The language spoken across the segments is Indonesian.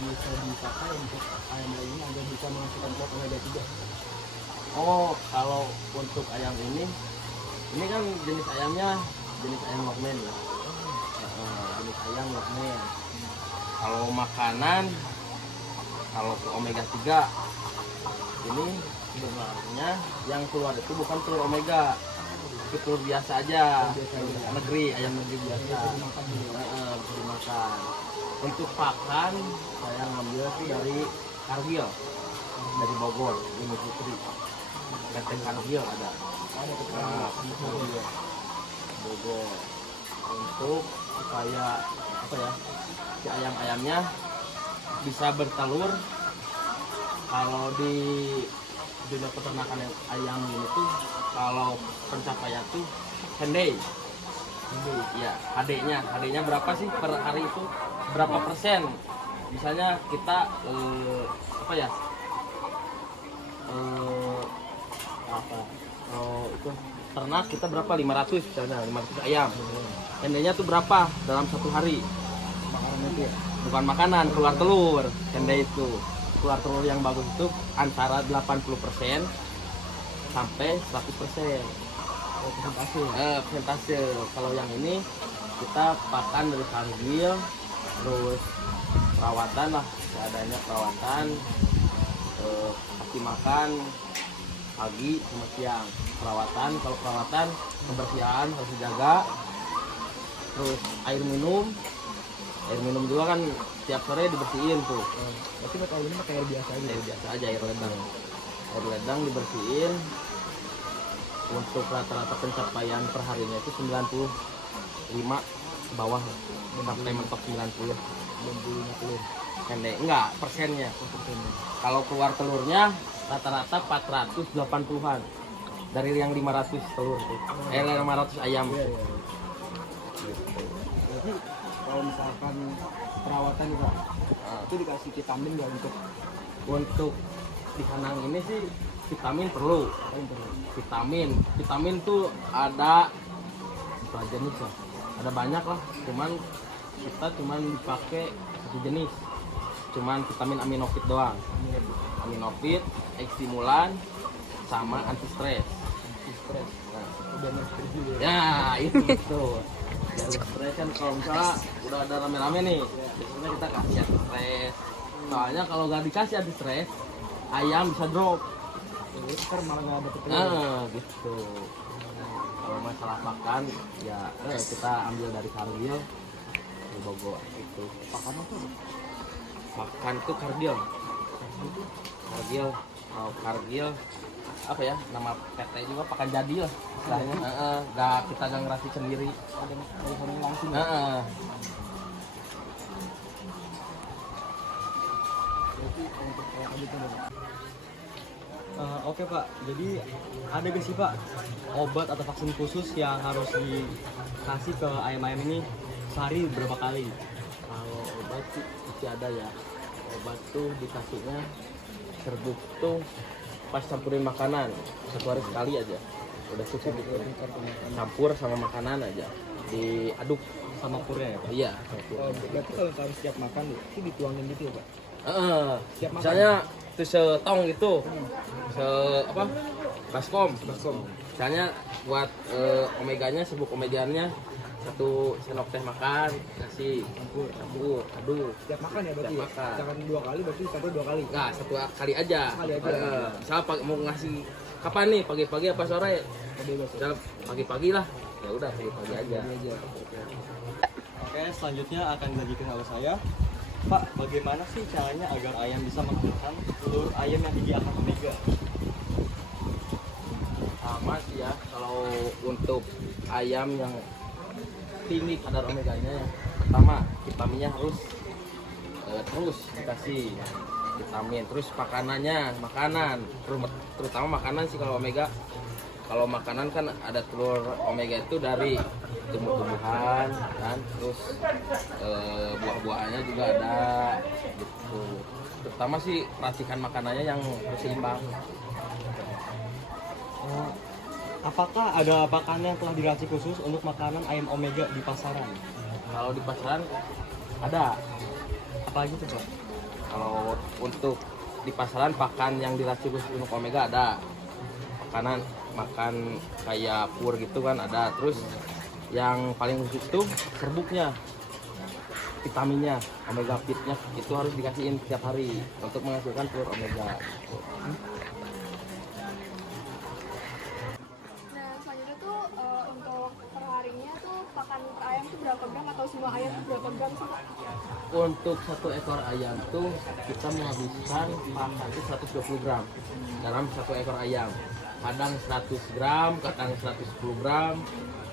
bisa dipakai untuk ayam lainnya agar bisa menghasilkan protein omega 3? Oh, kalau untuk ayam ini kan jenis ayamnya jenis ayam lokmen ya. Jenis ayam lokmen. Kalau makanan, kalau ke omega 3 ini sebenarnya yang keluar itu bukan telur omega, itu telur biasa aja, telur negeri, ayam negeri biasa. Bisa dimakan. Untuk pakan saya ngambil itu dari Kargil, dari Bogor, ini Putri. PT Kargil ada. Kargil Bogor. Untuk supaya apa ya, si ayam-ayamnya bisa bertelur. Kalau di dunia peternakan ayam ini tuh, kalau pencapaian tuh handai. Ya, HD-nya berapa sih per hari itu? Berapa persen? Misalnya kita apa ya? Kalau itu ternak kita berapa? 500 misalnya, 500 ayam. Handainya tuh berapa dalam satu hari? Makanan itu ya? Bukan makanan, keluar telur. Handai itu keluar telur yang bagus itu antara 80% sampai 100%. Persentase. Kalau yang ini kita pakan dari Kargil, terus perawatan lah, seadanya perawatan, kasih makan pagi sama siang. Perawatan, kalau perawatan kebersihan harus dijaga. Terus air minum juga kan tiap sore dibersihin tuh. Berarti kalau ini pakai air biasa aja? Air biasa aja, air ledang dibersihin. Untuk rata-rata pencapaian perharinya itu 95 ke bawah sampai mentok 90. Pendek enggak persennya. Kalau keluar telurnya rata-rata 480-an dari yang 500 telur tuh. 500 ayam. Iya. Berarti kalau misalkan perawatan nih Pak, itu dikasih vitamin nggak untuk di kandang ini sih vitamin perlu. Vitamin tuh ada berapa jenis ya? Ada banyak lah, kita dipakai satu jenis, vitamin aminofit doang. Aminofit, stimulan, sama anti stres. udah master juga Ya itu jangan stres kan. Kalau misalnya udah ada rame-rame nih, biasanya kita kasih anti stres. Soalnya kalau nggak dikasih anti stres, ayam bisa drop. ntar malah nggak ada telur. Gitu. Kalau masalah makan ya kita ambil dari Kargil di Bogor itu. Pakan apa tuh? Makan tuh Kargil. Kargil apa ya, nama PT juga pakan jadi lah istilahnya. Kita nggak ngerasih sendiri. Ada dari langsung. Berarti untuk kayak gitu dong. Oke Pak, jadi ada gak sih Pak obat atau vaksin khusus yang harus dikasih ke ayam-ayam ini sehari berapa kali? Kalau obat sih pasti ada ya. Obat tuh dikasihnya serbuk tuh pas campurin makanan, satu hari sekali aja udah cukup gitu. Campur sama makanan aja, diaduk Sama purnya ya Pak? iya. Berarti kalau setiap makan itu dituangin gitu ya Pak? Siap makan. Misalnya itu setong gitu, baskom. Misalnya buat omeganya, serbuk omeganya satu sendok teh makan, kasih campur, aduk. Setiap makan ya berarti? Setiap makan. Jangan 2 kali, berarti campur 2 kali? Enggak, satu kali aja. Misalnya mau ngasih kapan nih, pagi-pagi apa sore? Misalnya pagi-pagi lah, ya udah pagi-pagi aja. Oke, selanjutnya akan dilanjutkan oleh saya. Pak, bagaimana sih caranya agar ayam bisa menghasilkan telur ayam yang tinggi akan omega? Sama sih ya, kalau untuk ayam yang tinggi kadar omeganya, yang pertama vitaminnya harus terus dikasih vitamin. Terus makanan terutama makanan sih. Kalau omega, kalau makanan kan ada telur omega itu dari tumbuh-tumbuhan kan, terus buah-buahannya juga ada gitu. Terutama sih racikan makanannya yang seimbang. Apakah ada pakan yang telah diracik khusus untuk makanan ayam omega di pasaran? Kalau di pasaran ada. Apa aja tuh Pak? Kalau untuk di pasaran pakan yang diracik khusus untuk omega ada, makanan makan kayak pur gitu kan ada. Terus yang paling khusus itu serbuknya, vitaminnya, omega fitnya itu harus dikasihin setiap hari untuk menghasilkan telur omega. Nah, selanjutnya tuh untuk perharinya tuh pakan per ayam tuh berapa gram atau semua ayam tuh berapa gram sih, Pak? Untuk satu ekor ayam tuh kita menghabiskan pakan itu 120 gram dalam satu ekor ayam. Kadang 100 gram, kadang 110 gram,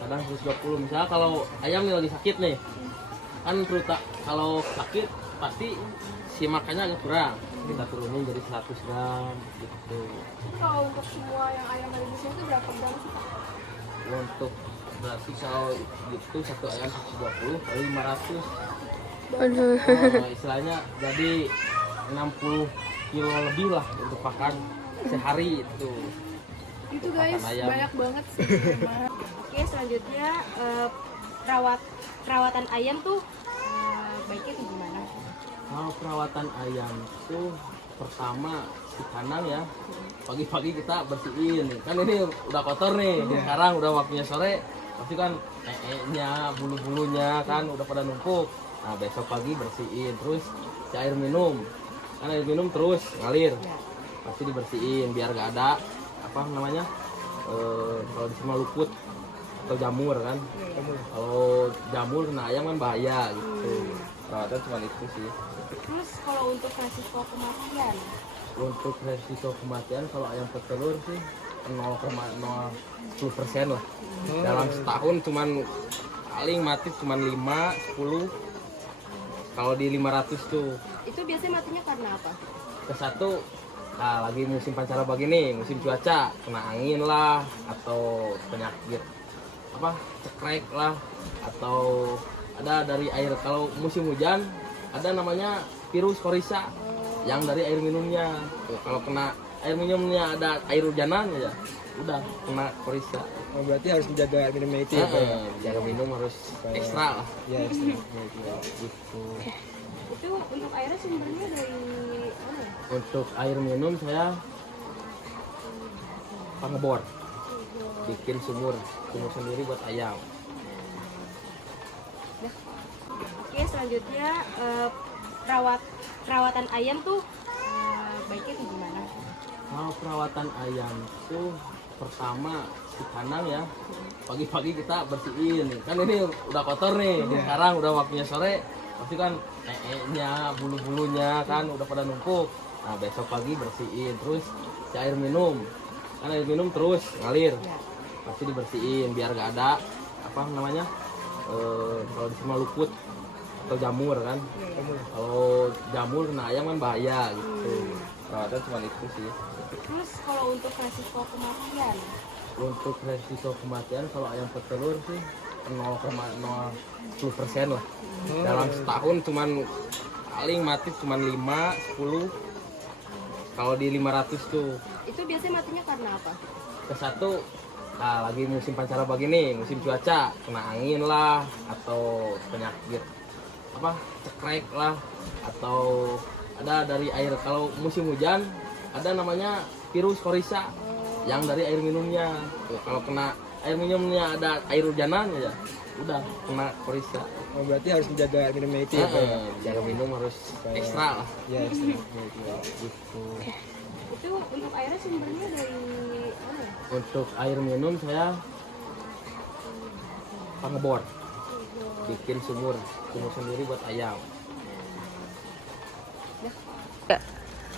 kadang 120. Misalnya kalau ayam ini lagi sakit nih, kan kalau sakit pasti si makannya agak kurang. Kita turunin jadi 100 gram gitu. Kalau untuk semua yang ayam ada di sini tuh berapa gram sih, Pak? Untuk berarti kalau gitu satu ayam 120 kali 500. Istilahnya jadi 60 kilo lebih lah untuk pakan sehari itu. Itu guys, Pakan ayam. banyak banget sih. Oke, selanjutnya perawatan ayam tuh baiknya tuh gimana? Kalau perawatan ayam tuh pertama di kandang ya, pagi-pagi kita bersihin. Kan ini udah kotor nih, sekarang udah waktunya sore, pasti kan nya bulu-bulunya kan udah pada numpuk. Nah besok pagi bersihin, terus si air minum, kan air minum terus ngalir, pasti dibersihin biar gak ada apa namanya kalau di sini luput atau jamur kan. Kalau jamur kena ayam kan bahaya gitu. Perawatan cuma itu sih. Terus kalau untuk resiko kematian, Untuk resiko kematian kalau ayam petelur sih 0,010% lah. Dalam setahun cuman paling mati cuman 5, 10. Kalau di 500 tuh itu biasanya matinya karena apa? ke satu, nah lagi musim pancara begini, musim cuaca, kena angin lah atau penyakit apa cekrek lah, atau ada dari air. Kalau musim hujan ada namanya virus korisa yang dari air minumnya. Tuh, kalau kena air minumnya ada air hujanan ya udah kena korisa. Oh, berarti harus menjaga minumnya itu ya, Pak? Jaga minum harus ekstra lah. Ya, ekstra. Gitu. Itu untuk airnya sumbernya dari mana? Untuk air minum saya pangebor, bikin sumur sendiri buat ayam. Oke, selanjutnya perawatan ayam tuh baiknya tuh gimana? Kalau perawatan ayam tuh pertama di kandang ya, pagi-pagi kita bersihin. Kan ini udah kotor nih, sekarang udah waktunya sore, pasti kan nya bulu-bulunya kan udah pada numpuk. Nah besok pagi bersihin, terus si air minum, kan air minum terus ngalir, pasti dibersihin biar gak ada apa namanya kalau di sini luput atau jamur kan. Kalau jamur kena ayam kan bahaya gitu. Perawatan cuma itu sih. Terus kalau untuk resiko kematian, Untuk resiko kematian kalau ayam petelur sih 0,010% lah. Dalam setahun cuman paling mati cuman 5, 10. Kalau di 500 tuh itu biasanya matinya karena apa? ke satu, nah lagi musim pancara begini, musim cuaca, kena angin lah atau penyakit apa cekrek lah, atau ada dari air. Kalau musim hujan ada namanya virus korisa yang dari air minumnya. Tuh, kalau kena air minumnya ada air hujanan ya udah kena korisa. Oh, berarti harus menjaga minumnya itu ya, Pak? Jaga minum harus ekstra lah. Ya, ekstra. Gitu. Itu untuk airnya sumbernya dari mana? Untuk air minum saya pangebor, bikin sumur sendiri buat ayam.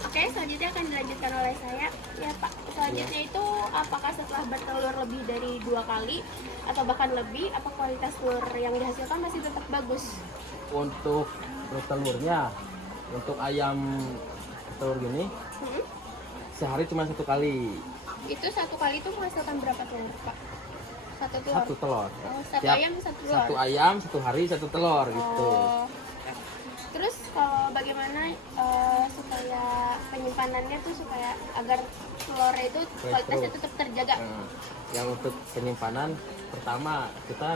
Oke, selanjutnya akan dilanjutkan oleh saya. Ya Pak, selanjutnya itu apakah setelah bertelur lebih dari 2 kali atau bahkan lebih, apa kualitas telur yang dihasilkan masih tetap bagus? Untuk telurnya, untuk ayam telur gini Hmm? sehari cuma 1 kali, Itu 1 kali itu menghasilkan berapa telur, Pak? 1 telur? 1 telur. Oh, 1 Tiap ayam 1 telur? 1 ayam 1 hari 1 telur gitu. Oh. Terus kalau bagaimana supaya penyimpanannya tuh supaya agar telurnya itu kualitasnya tetap terjaga? Nah, yang untuk penyimpanan pertama kita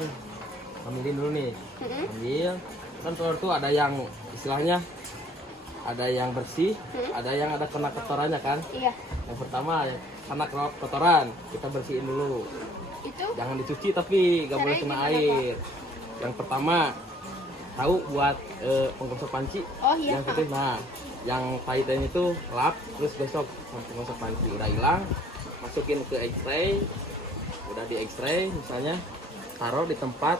ambilin dulu nih, Mm-mm. ambil kan telur tuh ada yang istilahnya ada yang bersih, ada yang ada kena kotorannya kan. Iya. Yang pertama kena kotoran, kita bersihin dulu. Itu Jangan dicuci tapi nggak boleh kena Caranya gimana, air. Yang pertama tahu buat penggosok panci oh iya. yang putih. Nah, yang pahitnya itu lap terus gosok penggosok panci udah hilang, masukin ke X-ray. Udah di X-ray misalnya, taruh di tempat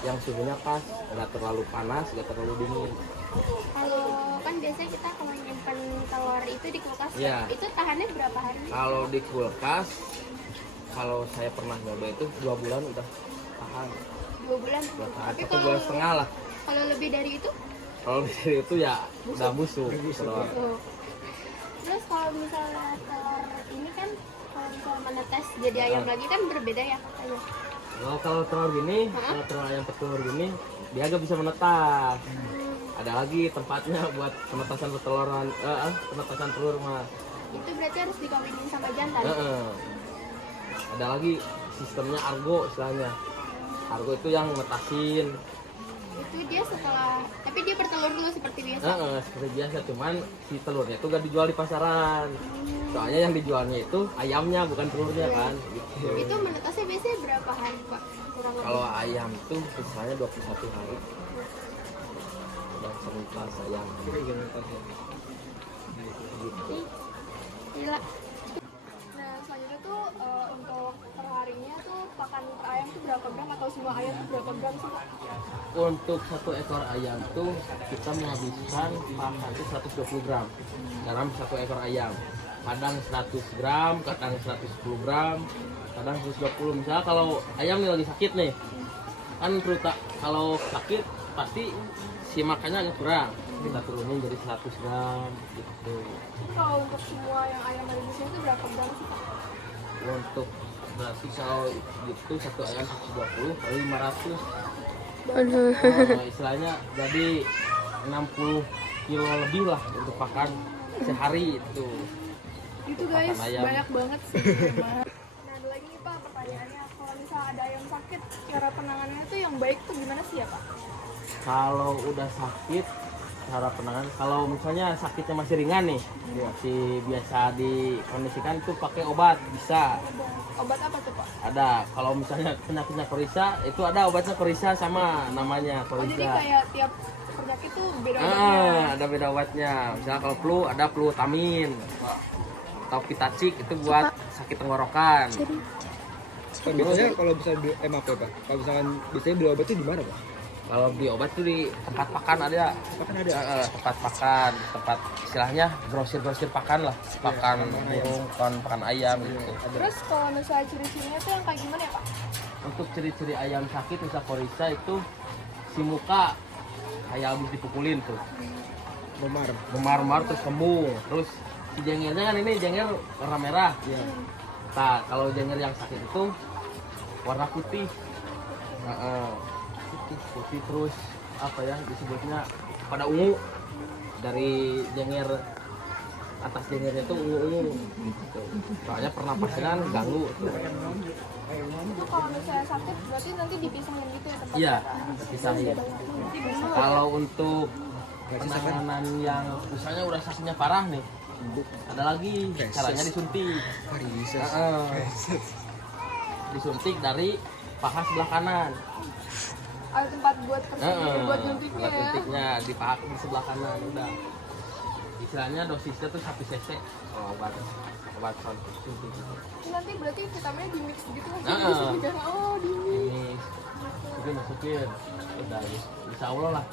yang suhunya pas, nggak terlalu panas, nggak terlalu dingin. Kalau kan biasanya kita kalau nyimpen telur itu di kulkas, Iya. itu tahannya berapa hari? Kalau di kulkas, kalau saya pernah nyoba itu 2 bulan udah tahan. 2 bulan. Udah tahan, Tapi 1 bulan setengah lah. kalau lebih dari itu? Kalau dari itu ya udah busuk. telur. Tuh. Terus kalau misalnya telur ini kan kalau misalnya menetes jadi ayam lagi kan berbeda ya katanya. Kalau telur gini, kalau telur ayam petelur gini, dia agak bisa menetas. Ada lagi tempatnya buat penetasan peteluran, penetasan telur mah. Itu berarti harus dikawinin sama jantan. Ada lagi sistemnya argo istilahnya. Argo itu yang netasin. Itu dia setelah, tapi dia bertelur dulu seperti biasa. Seperti biasa, cuman si telurnya itu gak dijual di pasaran. Soalnya yang dijualnya itu ayamnya bukan telurnya kan. Gitu. Itu menetasnya biasanya berapa hari Pak? Kurang lebih. Kalau ayam itu misalnya 21 hari. Dan semetas ayam. Gitu. Gila. Nah, selanjutnya tuh untuk perharinya tuh pakan per ayam tuh berapa gram atau semua ayam tuh berapa gram sih, Pak? Untuk 1 ekor ayam tuh kita menghabiskan pakan itu 120 gram dalam 1 ekor ayam. Kadang 100 gram, kadang 110 gram, kadang 120. Misalnya kalau ayam nih lagi sakit nih, kan kalau sakit pasti si makannya agak kurang. Kita turunin jadi 100 gram gitu. Tapi kalau untuk semua yang ayam ada di sini tuh berapa gram sih, Pak? Untuk berarti kalau gitu 1 ayam 120 kali 500. Istilahnya jadi 60 kilo lebih lah untuk pakan sehari itu. Itu guys, Pakan ayam. banyak banget sih. Nah, ada lagi nih Pak pertanyaannya, kalau misalnya ada ayam sakit, cara penanganannya tuh yang baik tuh gimana sih ya Pak? Kalau udah sakit, cara penanganan kalau misalnya sakitnya masih ringan nih, masih biasa dikondisikan itu pakai obat bisa. Obat apa tuh Pak? Ada. Kalau misalnya penyakitnya korisa, itu ada obatnya korisa sama namanya Oh, jadi korisa. kayak tiap penyakit tuh beda obatnya. Ada beda obatnya. Misalnya kalau flu ada flutamin atau pitacik itu buat sakit tenggorokan. Pak, biasanya kalau bisa beli maaf ya Pak, kalau misalkan biasanya beli obat itu di mana Pak? Kalau beli obat tuh di tempat pakan ada. Pakan ada. Tempat pakan, tempat istilahnya grosir pakan lah, pakan burung, pakan ayam gitu. Terus kalau misalnya ciri-cirinya tuh yang kayak gimana ya Pak? Untuk ciri-ciri ayam sakit misal korisa itu si muka kayak habis dipukulin tuh, memar terus kembung, terus si jengernya kan ini jenger warna merah. Nah kalau jenger yang sakit itu warna putih. Putih terus apa ya disebutnya pada ungu, dari jenger atas jengernya itu ungu gitu. Soalnya pernapasan ganggu tuh. Itu kalau misalnya sakit berarti nanti dipisahin gitu ya tempat Iya, pisahin. Kalau untuk penanganan yang misalnya udah sakitnya parah nih, ada lagi caranya disuntik. Disuntik dari paha sebelah kanan. ada tempat buat buat nyuntiknya Buat ya. suntiknya di paha di sebelah kanan udah. Istilahnya dosisnya tuh 1 cc obat suntik gitu. Ini nanti berarti vitaminnya di mix gitu kan? Nah. Oh di mix. Ini masukin udah insya Allah lah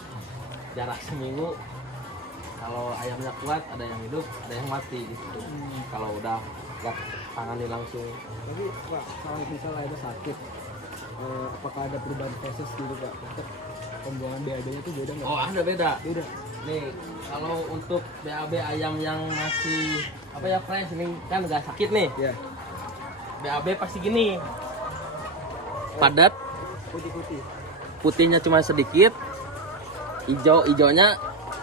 jarak seminggu kalau ayamnya kuat ada yang hidup ada yang mati gitu. Kalau udah nggak tangani langsung. Tapi Pak, kalau misalnya ada sakit, apakah ada perubahan proses gitu Pak? Untuk pembuangan BAB-nya itu beda nggak? Oh ada beda. Beda. Nih kalau untuk BAB ayam yang masih apa ya fresh ini kan nggak sakit nih. Ya. BAB pasti gini padat, Putih-putih. putihnya cuma sedikit, hijaunya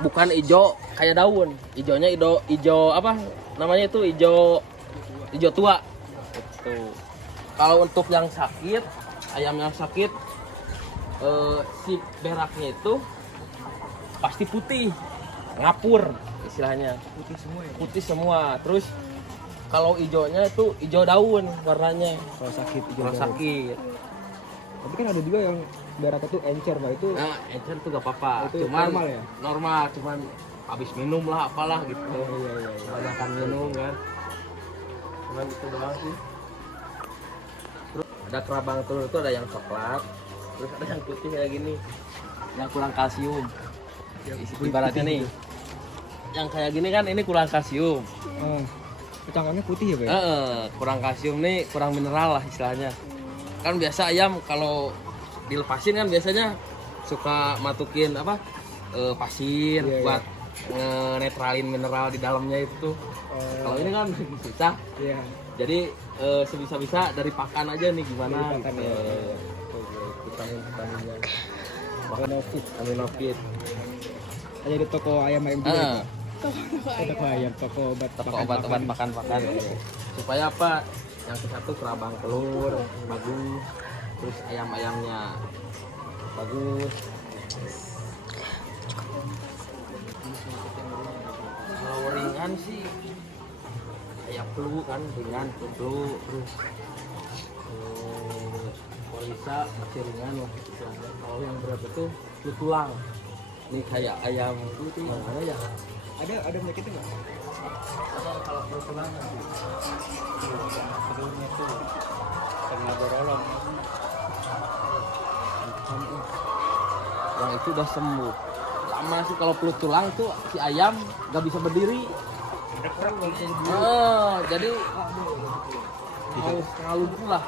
bukan hijau kayak daun, hijaunya hijau apa namanya itu hijau tua. Gitu. Kalau untuk yang sakit, ayam yang sakit, si beraknya itu pasti putih. ngapur istilahnya. Putih semua ya. Putih semua. Terus kalau hijaunya itu hijau daun warnanya. Kalau sakit Kalau sakit. Tapi kan ada juga yang ibaratnya tuh encer Pak itu. Nah, encer tuh gak apa-apa. Itu Cuman normal ya? Normal, cuman habis minum lah apalah gitu. Iya. Kebanyakan minum kan. Cuman itu doang sih. Terus ada kerabang telur itu ada yang coklat, terus ada yang putih kayak gini. Yang kurang kalsium. Ibaratnya nih. Yang kayak gini kan ini kurang kalsium. Cangkangnya putih ya Pak? Kurang kalsium nih, kurang mineral lah istilahnya. Kan biasa ayam kalau dilepasin kan biasanya suka masukin apa pasir Iya, buat ngenetralin mineral di dalamnya itu tuh. Kalau ini kan susah. Iya. Jadi sebisa-bisa dari pakan aja nih gimana? Dari pakan, gitu. ya. Vitamin-vitaminnya. Aminofit. Aminofit. Ada di toko ayam-ayam juga. Ah, Toko ayam, toko obat, toko pakan-pakan. obat-obat pakan-pakan. Supaya apa? Yang satu kerabang telur bagus, terus ayam-ayamnya bagus. Kalau ringan sih kayak flu kan, ringan flu, terus kalau bisa masih ringan lah. Kalau yang berat itu flu tulang. Ini kayak ayam itu mana ya? Ada penyakitnya nggak? Kalau flu tulang Telurnya tuh karena borolong. yang itu udah sembuh. Lama sih kalau flu tulang itu si ayam nggak bisa berdiri. Jadi harus ngalung dulu lah.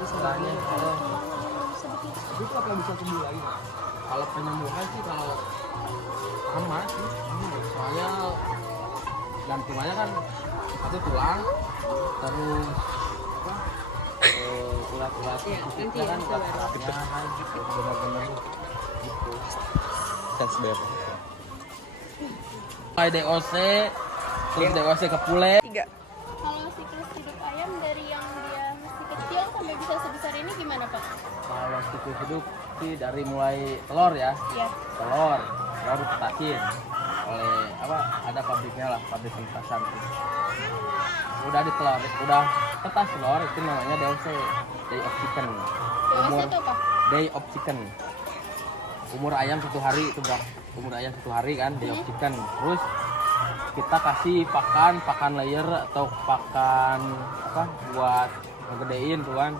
Istilahnya. Itu apa bisa sembuh lagi? Kalau penyembuhan sih kalau sama sih. Soalnya gantungannya kan satu tulang, terus urat-urat fisiknya kan urat-uratnya kan gitu, benar-benar gitu. Kan sebenarnya. Mulai DOC, terus DOC ke pule. Kalau siklus hidup ayam dari yang dia masih kecil sampai bisa sebesar ini gimana Pak? Kalau siklus hidup sih dari mulai telur ya, Iya. telur dipetasin oleh apa? Ada pabriknya lah, pabrik pemetasan. Udah ditelur, udah tetas telur itu namanya DOC, day of chicken. DOC itu apa? Day of chicken. Umur ayam 1 hari itu berapa? Umur ayam 1 hari kan day of chicken. Terus kita kasih pakan layer atau pakan apa buat ngegedein tuh kan.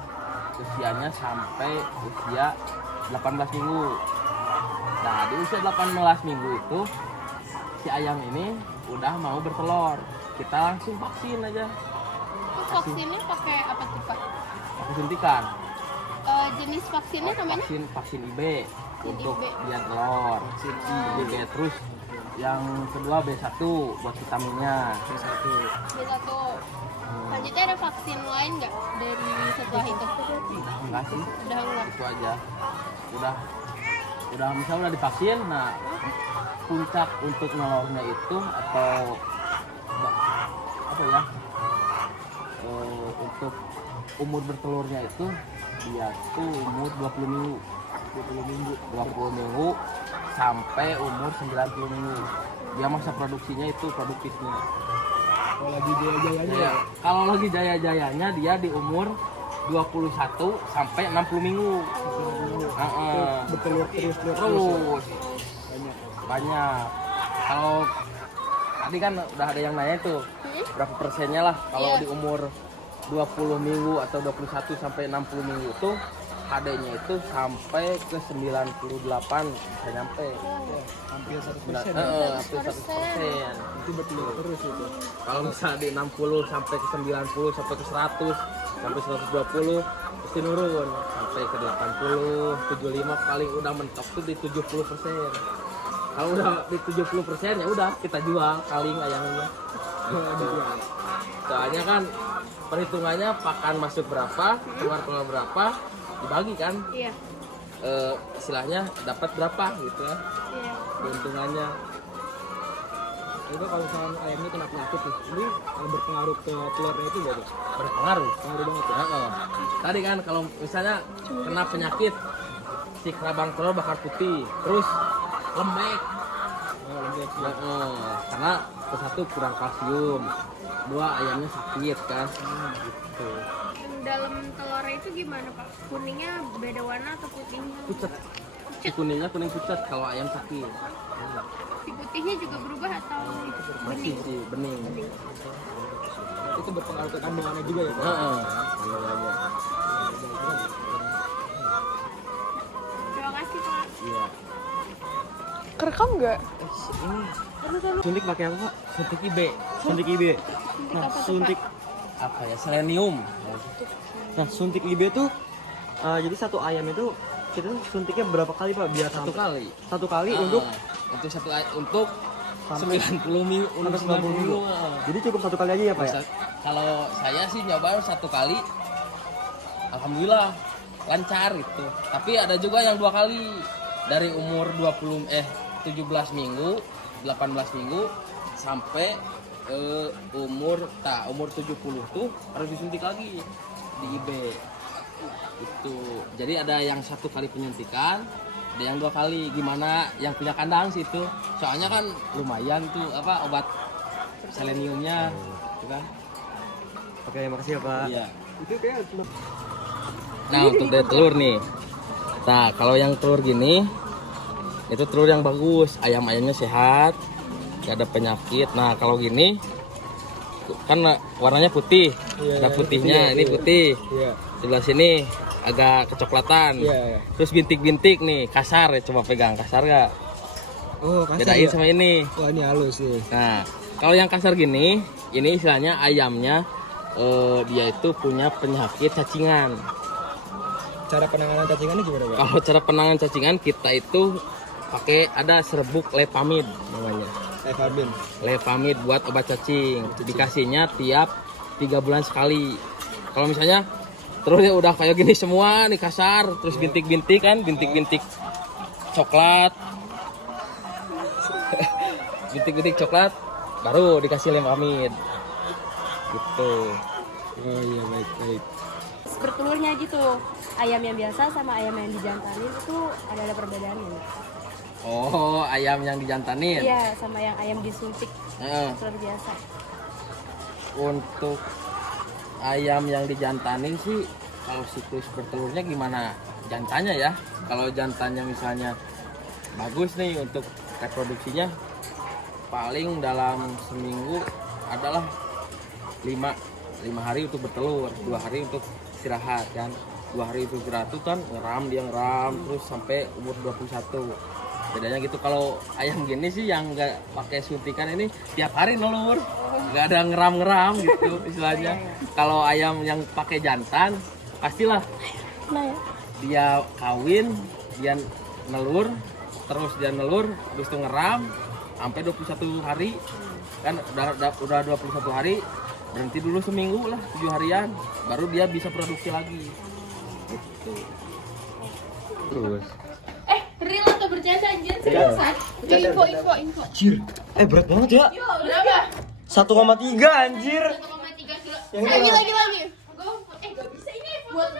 Usianya sampai usia 18 minggu. Nah, di usia 18 minggu itu si ayam ini udah mau bertelur. Kita langsung vaksin aja. Terus vaksinnya pakai apa tuh Pak? Pakai suntikan. Jenis vaksinnya namanya? Vaksin IB untuk IB. biar telur. IB terus yang kedua B1 buat vitaminnya. B1. B1. Selanjutnya ada vaksin lain nggak dari setelah itu? Enggak sih, Udah enggak? itu aja. Udah misalnya udah divaksin. Nah, puncak untuk nelornya itu atau apa ya? Untuk umur bertelurnya itu dia tuh umur 20 minggu. 20 minggu sampai umur 90 minggu. Dia masa produksinya itu produktifnya. Kalau lagi jaya-jayanya ya. Kalau lagi jaya-jayanya dia di umur 21 sampai 60 minggu. Bertelur terus. Terus Banyak. banyak. Kalau tadi kan udah ada yang nanya tuh berapa persennya lah kalau Iya. di umur 20 minggu atau 21 sampai 60 minggu itu HD-nya itu sampai ke 98 bisa nyampe. Hampir 100%. Hampir 100%. Itu bertelur terus itu. Kalau misalnya di 60 sampai ke 90 sampai ke 100 sampai 120 pasti nurun sampai ke 80 75 paling udah mentok tuh di 70%. Kalau udah di 70% ya udah kita jual kaling ayamnya. Soalnya kan perhitungannya pakan masuk berapa, keluar berapa, dibagi kan. Iya. Istilahnya dapat berapa gitu ya Iya. keuntungannya. Itu kalau misalnya ayamnya kena penyakit nih, ini berpengaruh ke telurnya itu nggak tuh? Berpengaruh. Pengaruh banget ya. Tadi kan kalau misalnya kena penyakit si kerabang telur bakal putih, terus lembek. Karena satu kurang kalsium, dua ayamnya sakit kan. Gitu. Dalam telurnya itu gimana Pak? Kuningnya beda warna atau putihnya? Pucat. Si kuningnya kuning pucat kalau ayam sakit. Si putihnya juga berubah atau Masih sih bening. Itu berpengaruh ke kandungannya juga ya Pak? Heeh. Kandungannya. Terima kasih Pak. Iya. Kerekam nggak? Suntik pakai apa Pak? Suntik IB. Suntik IB. Suntik Nah, apa tuh, suntik. Apa ya? Selenium. Nah, suntik IB tuh jadi satu ayam itu kita suntiknya berapa kali Pak? Biar Satu sampai- kali. Satu kali Ah, untuk untuk Sampai- 90 minggu. sampai 90 minggu. Jadi cukup satu kali aja ya Pak ya? Kalau saya sih nyoba satu kali, alhamdulillah lancar itu. Tapi ada juga yang 2 kali dari umur 17 minggu, 18 minggu sampai umur 70 tuh harus disuntik lagi di IB. Itu. Jadi ada yang 1 kali penyuntikan, ada yang 2 kali. Gimana yang punya kandang sih itu? Soalnya kan lumayan tuh obat seleniumnya, gitu kan? Oke, makasih ya Pak. Iya. Itu kayak Nah untuk dari telur nih. Nah kalau yang telur gini, itu telur yang bagus. Ayam-ayamnya sehat, gak ada penyakit. Nah kalau gini, kan warnanya putih. Iya, Ada ini putihnya, putih, ini iya. putih. Iya. Sebelah sini agak kecoklatan. Iya. Terus bintik-bintik nih, kasar ya. Coba pegang, kasar gak? Oh, kasar Bedain ya? sama ini. Wah, ini halus nih. Nah, kalau yang kasar gini, ini istilahnya ayamnya dia itu punya penyakit cacingan. Cara penanganan cacingannya gimana Pak? Kalau cara penanganan cacingan kita itu pakai ada serbuk Levamid namanya. Levamid. Levamid buat obat cacing. Dikasihnya tiap 3 bulan sekali. Kalau misalnya terus ya udah kayak gini semua nih kasar, terus bintik-bintik kan, bintik-bintik coklat. Bintik-bintik coklat baru dikasih Levamid. Gitu. Oh iya, baik. Bertelurnya gitu. Ayam yang biasa sama ayam yang dijantanin itu ada perbedaannya. Oh, ayam yang dijantanin. Iya, sama yang ayam disuntik Heeh. telur biasa. Untuk ayam yang dijantanin sih kalau siklus bertelurnya gimana jantannya ya. Kalau jantannya misalnya bagus nih untuk reproduksinya, paling dalam seminggu adalah 5 hari untuk bertelur, 2 hari untuk istirahat kan. 2 hari untuk istirahat itu kan ngeram terus sampai umur 21. Bedanya gitu. Kalau ayam gini sih yang nggak pakai suntikan ini tiap hari nelur, nggak ada ngeram gitu istilahnya. Kalau ayam yang pakai jantan pastilah Nah ya. dia kawin, dia nelur, terus dia nelur, terus itu ngeram sampai 21 hari kan udah 21 hari berhenti dulu seminggu lah, 7 harian baru dia bisa produksi lagi gitu. Terus Real atau bercanda anjir? Seriusan? Info. Anjir. Berat banget ya. Berapa? 1,3 anjir. 1,3 kilo. Yang itu Lagi. Gue gak bisa ini buat